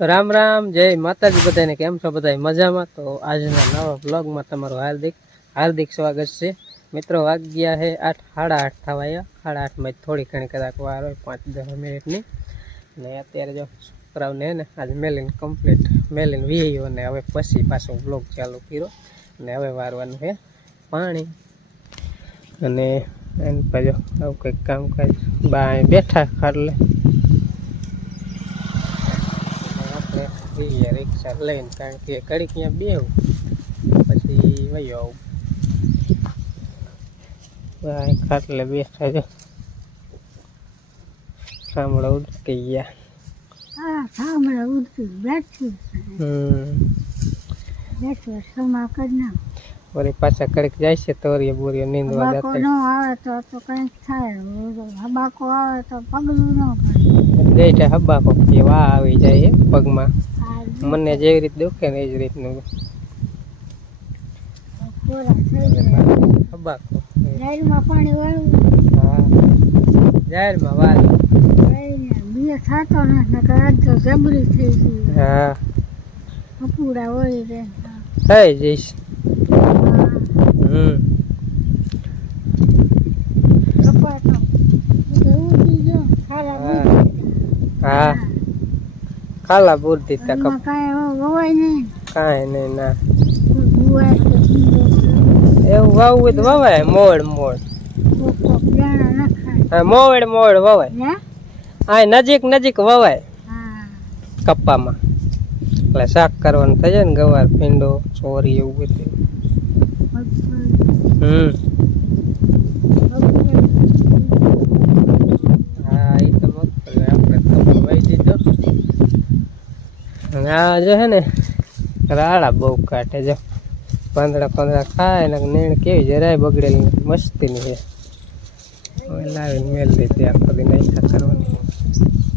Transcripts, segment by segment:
તો રામ રામ, જય માતાજી બધાને. કેમ છો બધા? મજામાં? તો આજના નવા બ્લોગમાં તમારું હાર્દિક હાર્દિક સ્વાગત છે. મિત્રો વાગ્યા છે 8, 8:30 થવા આવ્યા. 8:30 થોડી ઘણી કદાચ વાર હોય, 5-10 મિનિટની. ને અત્યારે જો છોકરાઓને ને આજે મેલીને કમ્પ્લીટ મેલીને વીયો ને હવે પછી પાછો બ્લોગ ચાલુ કર્યો. ને હવે વારવાનું છે પાણી. અને એની પાછો આવું કંઈક કામકાજ બા બેઠા ખાટલે રિક્ષા લઈને, કારણ કે ઘડીક ત્યાં બેહું પછી વયો આવું. ખાટલે બેઠા જો સાંભળો ઉડકી ગયા. વળી પાછા કડીક જાય છે તોરીએ બોરીએ નીંદવા જતા હબાકો કે વા આવી જાય પગમાં. મને જેવી રીતે દુખે ને એ જ રીતનું હબાકો. હા, જાહેરમાં વાળી. હા, થઈ જઈશ. હા, ખાલા બુદ્ધિ તક કાંઈ નહીં. ના, એવું વાવવું હોય તો વવાય. મોડ હા, મોડ વવાય. આ નજીક વવાય કપ્પામાં. એટલે શાક કરવાનું થઈ જાય ને, ગવાર ભીંડો ચોરી એવું બધું. હા, એ તો મગફળી આપણે તો વાઈ દીધો. આ જો હે ને રાડા બહુ કાઢે જો. પાંદડા ખાય ને નીણ કેવી જરાય બગડેલી મસ્તીની છે. હવે લાવીને મેલ દીધી. આખો દી નાખ્યા કરવાની,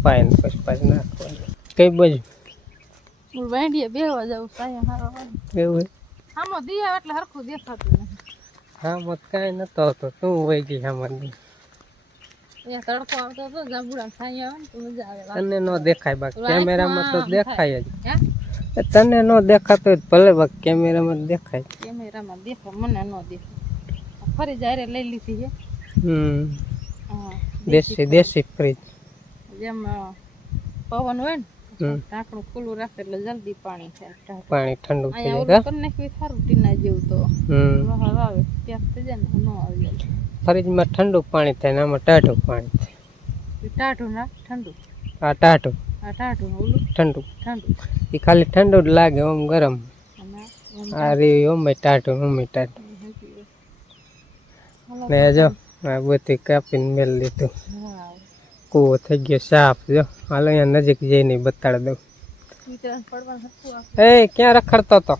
પાઈને પછી પાછી નાખવાની. કઈ બાજુ બેહવા જવું? એવું આમાં દિયા એટલે હરખું દેખાતું નથી. હા, મત કાંઈ નતો આવતો. તું વહી ગઈ આમાં. તડકો આવતો હતો, જાંબુડા છાંય આવે ને તો મજા આવે. તને નો દેખાય, બાકી કેમેરામાં તો દેખાય જ. તને નો દેખાતો હોય ભલે, બાકી કેમેરામાં દેખાય. કેમેરામાં દેખાય, મને નો દેખાય. ફરી જ્યારે લઈ લીધી છે. દેશી ફ્રીજ. જેમ પવન હોય ને ઢાંકણું ખુલ્લું રાખે એટલે જલ્દી પાણી થાય. પાણી ઠંડુ થઈ જાય. સારું ટીના જેવું તો આવે ત્યાં થઈ જાય ને, ન આવી જાય. ફ્રીજમાં ઠંડુ પાણી થાય ને આમાં ટાઢું પાણી થાય. ટાઢું ના ઠંડુ? હા, ટાઢું. ઠંડુ એ ખાલી ઠંડુ જ લાગે, ઓમ ગરમ. આ રે ઓમે ટાઢું, ઓમે ટાઢું. ને જો આ બધી કાપીને મેલ લીધું. કૂવો થઈ ગયો સાફ. જો હાલો અહીંયા નજીક જઈને બતાડી દઉં. એ ક્યાં રખડતો હતો?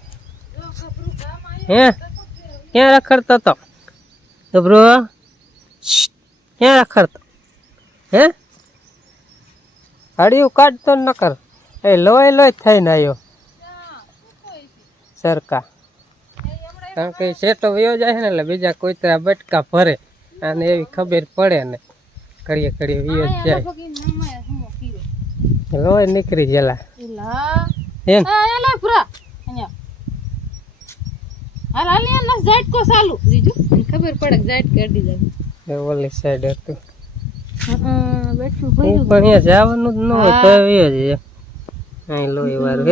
હે, ક્યાં રખડતો હતો ગભરો? ક્યાં રખડતો? હે, હડિયું કાઢતો ન કર. એ લોહી થઈને આવ્યો સરકા. કારણ કે સેટો વયો જાય ને એટલે બીજા કોઈ તરફ બટકા ભરે, અને એવી ખબર પડે ને ઘડીએ વયો જાય. લોહી નીકળી ગયેલા એમ. ખબર પડે જાઈટ કાઢી જાય. ઓલી સાઈડ હતું પણ અહીંયા જવાનું જ ન હોય તો અહીં લોહી વાળું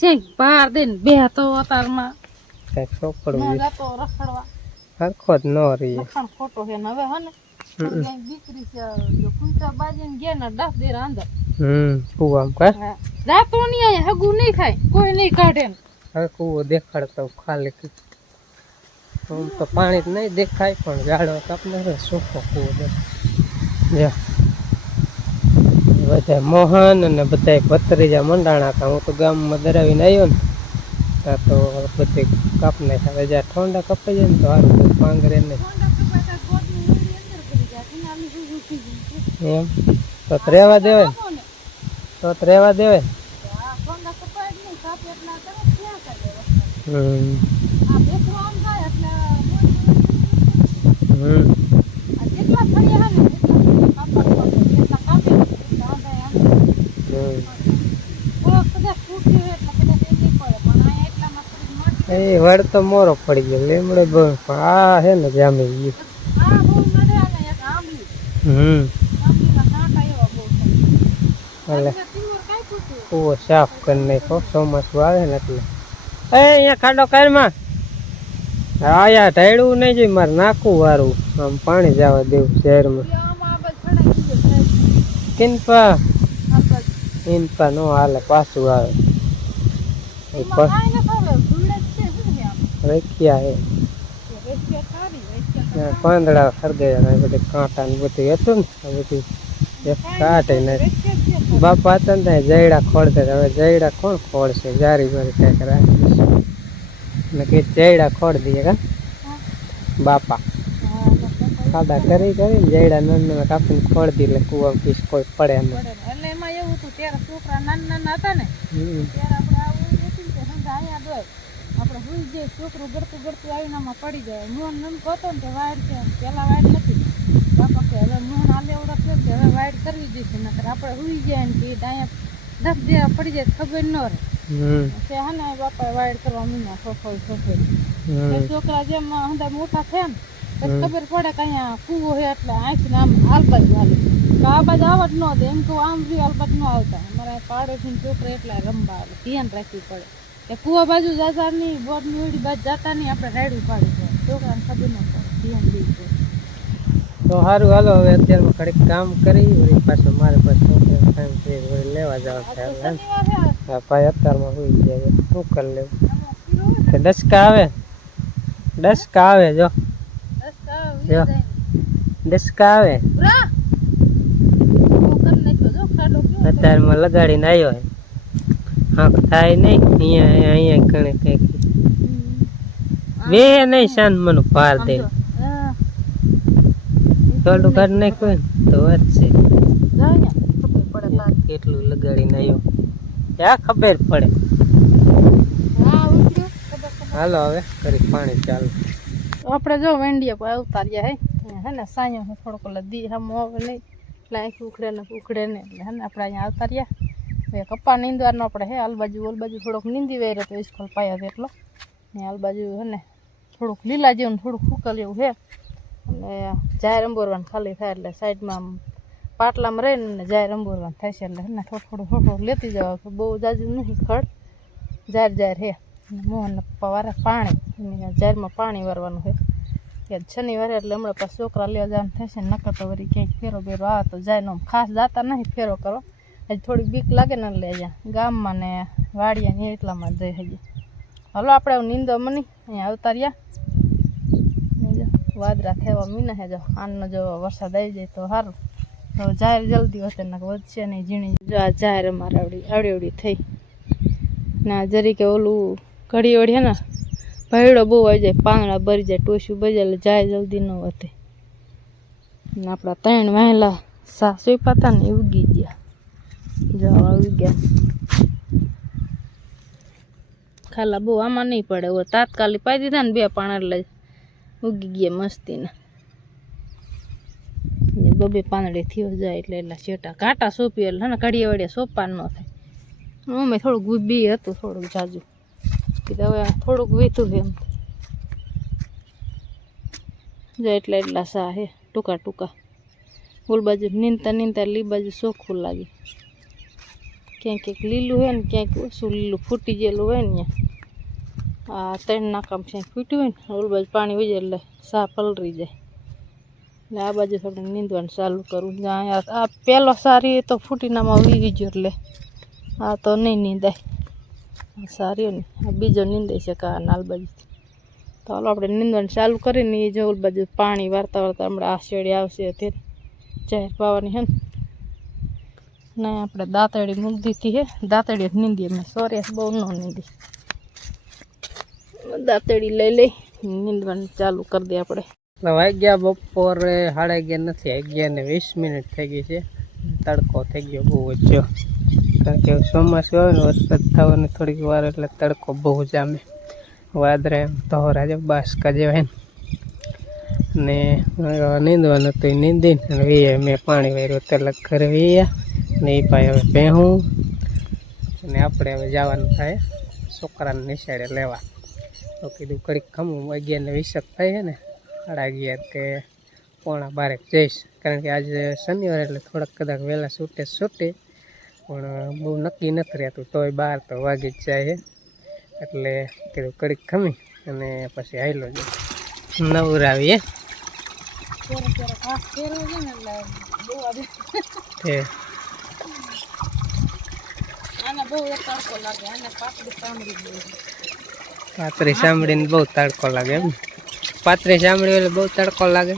હે ને. બહાર દે ને બે તો અતારમાં કઈક ચોપડવું રખડવા હરખો જ ન રહી. ખોટો છે ને હવે હે ને દીકરી છે જો કુંચા બાજીને ગયા ને 10 દેર અંદર કુવામ કા જાતો નહીં. અહીંયા હગું નહીં થાય, કોઈ નહીં કાઢે. હવે કુવો દેખાડતો ખાલી આમ તો પાણી જ નહીં દેખાય, પણ જાડો કાપને સૂકો કુવો દેખાય. બધા મોહન અને બધા ભત્રીજા મંડાણા હતા. હું તો ગામમાં દરાવીને આવ્યો ને ત્યાં તો બધી કાપ નાખ્યા. હવે જ્યાં ઠંડા કપાઈ જાય ને તો સારું પાંગરે નહીં. એમ તો રહેવા દેવાય ને, તો રહેવા દેવાય. એ વડ તો મોરો પડી ગયો લીમડો બહુ પણ આ છે ને જામી ગયું એટલે કૂવો સાફ કરી નાખો ચોમાસું આવે ને એટલે અહીંયા ખાડો કારમાં હા યાર ઢાળવું નહીં જોઈ મારે નાખવું વારું આમ પાણી જવા દેવું શહેરમાં કિનપા ઇનપા નો હાલે પાછું આવે રેખિયા હે પાંદડા ખરગાયા બધે કાંટા ને બધું હતું ને બધું કાઢે ને બાપા હતા ને જયડા ખોડતા હવે જયડા કોણ ખોડશે જારી વારી કંઈક રાખીશ ને કે જયડા ખોડ દઈએ કા બાપા ખાડા કરી કરીને જયડા નાના કાપીને ખોડ દી એટલે કુવા પીસ કોઈ પડે નહીં એટલે એમાં એવું હતું ત્યારે છોકરા નાના હતા ને ત્યારે આપણે આવું નથી કે હંગા અહીંયા દોય આપણે હુઈ જઈએ છોકરું ગરતું ગરતું આવીને આમાં પડી જાય મોહન નમકો હતો ને તે વાયર છે પેલા વાયર નથી બાપા કે હવે મોહન આલે એવડા થયો કે હવે વાયર કરવી જઈશું નકર આપણે હુઈ જાય ને કે અહીંયા દસ જેવા પડી જાય ખબર ન રહે તે હા ને બાપા વાયર કરવા મીના સોફોઈ છોકરા જેમ હંદા મોટા થયા ને ખબર પડે કે અહીંયા કૂવો છે એટલે આંખને આમ આલબાજુ હાલે તો આ બાજુ આવત ન દે એમ કહું આમ બી આલબાજ ન આવતા અમારા પાડોશી છોકરા એટલા રમવા આવે ધ્યાન રાખવી પડે કે કૂવા બાજુ જતા નહીં બોર્ડની ઓડી બાજુ જતા નહીં આપણે રાયડું પાડી પડે છોકરાને ખબર ન પડે ધ્યાન દેવું પડે તો સારું હાલો હવે અત્યારમાં ઘડીક કામ કરી વળી પાછું મારે પાછું ટાઈમ થઈ વળી લેવા જવાનું હા ભાઈ અત્યારમાં હોઈ જાય શું કરી લેવું ડસકા આવે જો ડસકા આવે અત્યારમાં લગાડીને આવ્યો હે હા થાય નહીં અહીંયા ઘણે કંઈક વે નહીં શાન મને ભાર દે થોડું કાઢ નાખ્યું ને તો વાત છે કેટલું લગાડીને આવ્યો ક્યાં ખબર પડે હાલો હવે કરી પાણી ચાલુ આપણે જો વેંડિયા પર ઉતાર્યા હે ને સાયો થોડોક દી હમ હવે નહીં એટલે આંખ ઉખડે ને એટલે હે ને આપણે અહીંયા ઉતાર્યા હવે કપા નીંદવાનો આપણે હે આલ બાજુ ઓલ બાજુ થોડોક નીંદી વેર તો સ્કૂલ પાયા એટલો ને આલ બાજુ હે ને થોડુંક લીલા જેવું થોડુંક ફૂકલ એવું હે અને જાહેર અંબોરવાનું ખાલી થાય એટલે સાઈડમાં પાટલામાં રહીને ને જાહેર અંબોરવાનું થાય છે એટલે હે ને થોડું લેતી જવા બહુ જાજુ નહીં ખડ જાહેર હે મોહન વારે પાણી જાહેરમાં પાણી વારવાનું છે યાદ શનિવારે એટલે હમણાં પાછા છોકરા લેવા જવાનું થશે ને નકર તો વળી ક્યાંક ફેરો બેરો આવે તો જાય ખાસ જાતા નહીં ફેરો કરો હજી થોડીક બીક લાગે ને એટલે અહીંયા ગામમાં ને વાડિયા ને એટલામાં જઈ હજી હાલો આપણે નીંદો મની અહીંયા અવતાર્યા વાદરા થવા મીના હે જો આનનો જો વરસાદ આવી જાય તો સારું તો જાહેર જલ્દી હોતે ને વધશે નહીં ઝીણી જો આ જાહેર અમારે આવડી થઈ ના જરી કે ઓલું ઘડી વળી હે ને ભયડો બહુ આવી જાય પાંદડા ભરી જાય ટોસ્યું ભરી જાય એટલે જાય જલ્દી ન વધે ને આપણા 3 વહેલા સાસુ પાતા ને ઉગી ગયા જો આવી ગયા ખાલા બહુ આમાં નહીં પડે ઓ તાત્કાલિક પાઈ દીધા ને 2 પાણા એટલે ઉગી ગયા મસ્તીને બબે પાંદડે થયો જાય એટલે એટલા છેટા કાંટા સોંપી એટલે ને ઘડીએ વળીએ સોપાન ન થાય અમે થોડુંક બી હતું થોડુંક જાજુ કીધું હવે થોડુંક વીતું એમ જો એટલા સા હે ટૂંકા ઓલ બાજુ નીંદતા લી બાજુ ચોખ્ખું લાગે ક્યાંક લીલું હોય ને ક્યાંક ઓછું લીલું ફૂટી ગયેલું હોય ને આ 3 નાકામ ક્યાંક ફૂટ્યું હોય ને ઓલ બાજુ પાણી વહી જાય એટલે સા પલરી જાય એટલે આ બાજુ થોડું નીંદવાનું ચાલુ કરવું આ પહેલો સારી તો ફૂટીનામાં વીવી ગયો એટલે આ તો નહીં નીંદાય સારી ને આ બીજો નીંદાય છે કા નાલ બાજુથી તો હાલો આપણે નીંદવાનું ચાલુ કરીને એ જો ઓલ બાજુ પાણી વારતા હમણાં આ શેડી આવશે અત્યારે જાહેર પાવાની હે ને આપણે દાંતડી મૂકી દીધી હે દાંતડી નીંદીએ મેં સોરેસ બહુ ન નીંદી દાંતડી લઈ નીંદવાનું ચાલુ કરી દે આપણે વાગ્યા બપોરે 11:30 નથી 11:20 થઈ ગઈ છે તડકો થઈ ગયો બહુ ઓછો કારણ કે ચોમાસું આવે ને વરસાદ થવાની થોડીક વાર એટલે તડકો બહુ જામે વાદરા એમ તહોરા જે બાસકા જેવાય ને નીંદવાનું તો એ નીંદીને અને વીએ મેં પાણી વાર્યું તેલક ઘરે વીયા ને એ પાઈ હવે ભેહું અને આપણે હવે જવાનું થાય છોકરાને નિશાળે લેવા. તો કીધું ઘડીક ખમું 11:20 થાય છે ને 11:30 કે 11:45 જઈશ, કારણ કે આજે શનિવાર એટલે થોડાક કદાચ વહેલા છૂટે પણ બહુ નક્કી નથી રહેતું, તોય 12 તો વાગી જ જાય છે. એટલે કીધું ઘડીક ખમી અને પછી હાઈલો જાય નવરાવીએ. પાતરી સાંભળીને બહુ તડકો લાગે એમ. પાતરી સાંભળી એટલે બહુ તડકો લાગે.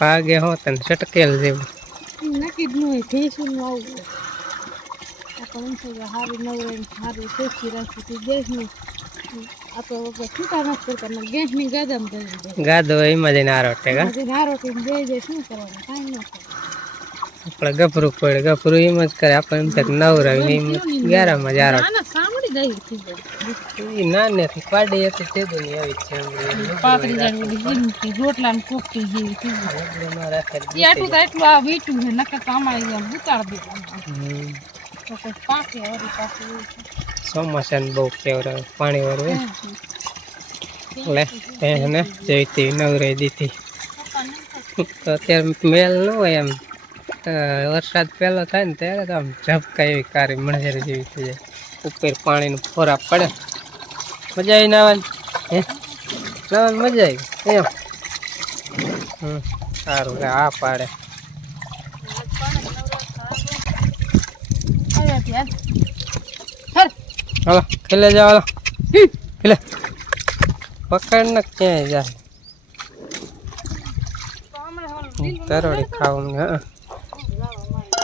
ભાગે હો તને ચટકેલ જેવું નક્કી જ નહીં થઈ શું આવું આપણે હારી નવરે હારી શેકી રાખી ગેસની આ તો છૂટા નથી કરતા ગેસની ગાદામાં કરી દે ગાદો એમાં જઈને આરોટે આરોટી બે જાય શું કરવાનું કાંઈ ન કરે. આપણે ગભરું પડે ગભરું એમ જ કરે આપણે એમ થાય નવરાવી એમ 11 જ આરોટ સાંભળી જાય નાનેથી પાડી હતી તે દુની આવી છે પાતળી જાડી રોટલા ને કોફતી જેવી થઈ ગઈ આટલું તો એટલું આ વીટું છે નકર તો અમારે આમ ઉતાર દીધું તો કોઈ પાકે વળી પાકે ચોમાસાને બહુ કેવરાવે પાણી વાળું એટલે એને જેવી તેવી નવરાઈ દીધી. તો અત્યારે મેલ ન હોય એમ, વરસાદ પહેલો થાય ને ત્યારે તો આમ ઝપકા એવી કારી મણઝર જેવી થઈ જાય, ઉપર પાણીનું ફોરા પડે. મજા આવી નાવાની? હે નાવાની મજા આવી એમ? સારું આ પાડે. હાલો ખેલે જાવ, હાલો ખેલે પકડ ને ક્યાંય જાય તરોડી ખાવું. હા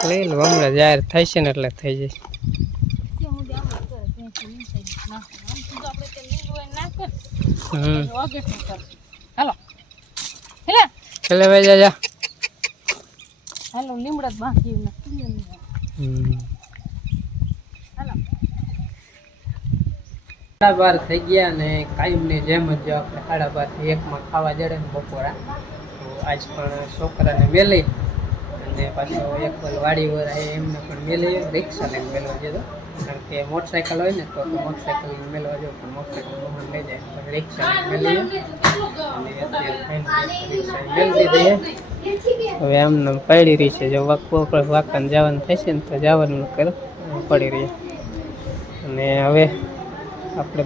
લઈ લો હમણાં જાહેર થાય છે ને એટલે થઈ જાય. ખેલે ભાઈ જા જા. હાલો લીમડા બાકી સાડા 12 થઈ ગયા અને કાયમની જેમ જ આપણે 12:30 થી 1 ખાવા જડે ને બપોરા. તો આજ પણ છોકરાને મેલી અને પાછો એક વાડી વાળા એમને પણ મેલી રિક્ષા લઈને મેળવા જતો, કારણ કે મોટરસાઇકલ હોય ને તો મોટરસાઇકલ લઈને મેળવા જવું પણ મોટરસાઇકલ મમ્મી લઈ જાય એટલે રિક્ષા મેળવીએ અને અત્યારે રિક્ષા મેળવી દઈએ. હવે આમને પડી રહી છે, જો વાંકાને જવાનું થશે ને તો જવાનું પડી રહી. અને હવે આપણે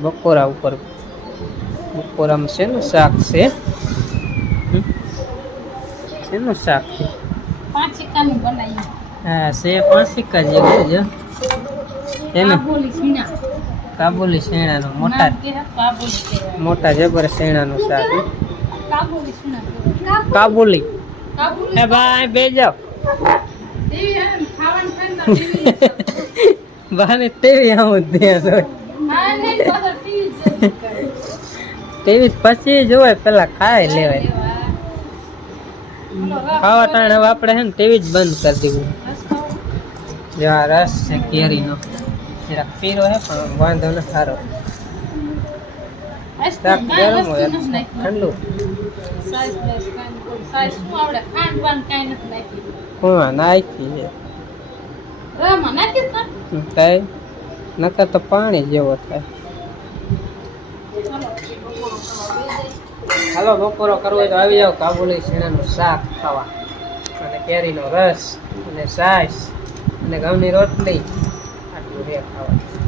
બપોરામાં શેનું શાક છે? શેનું શાક છે? હા છે 5 સિક્કા જેવું છે. કાબુલી શેણાનું મોટા જબર શેણાનું શાક. કાબુલી હે ભાઈ બે જાઓ બાને તેવી આવું ધ્યાન હોય તેવી પછી જોવાય પેલા ખાઈ લેવાય. ખાવા ટાણે હવે આપણે છે ને તેવી જ બંધ કરી દીધું. જો આ રસ છે કેરીનો, જરાક પીરો છે પણ વાંધો ન સારો. શાક ગરમ હોય ઠંડુ. હા નાખી છે કઈ નકર તો પાણી જેવો થાય. હાલો બપોરો કરવો હોય તો આવી જાવ, કાબુલી શેણાનું શાક ખાવા અને કેરીનો રસ અને છાશ અને ઘઉંની રોટલી, આટલું રે ખાવા.